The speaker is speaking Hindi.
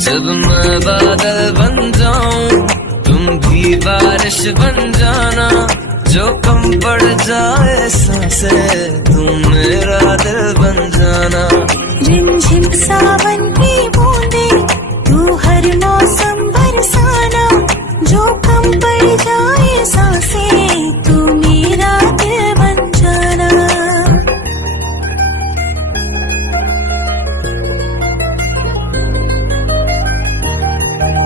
जब मैं बादल बन जाऊं तुम भी बारिश बन जाना, जो कम पड़ जाए सांसें तुम मेरा दिल बन जाना। रिमझिम सावन की बूंदे